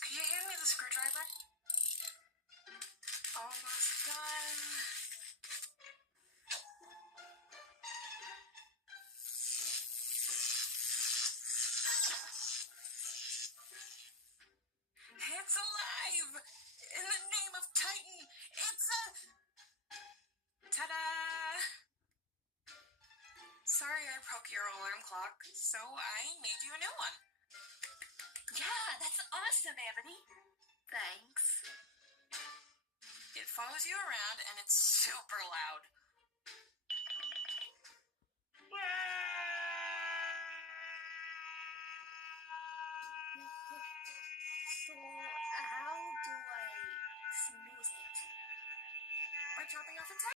could you hand me the screwdriver? Almost done. It's alive! In the name of Titan, it's a... Ta-da! Sorry I broke your alarm clock, so I made you a new one. Yeah, that's awesome, Amity. Thanks. It follows you around and it's super loud. So, how do I snooze it? By chopping off its head.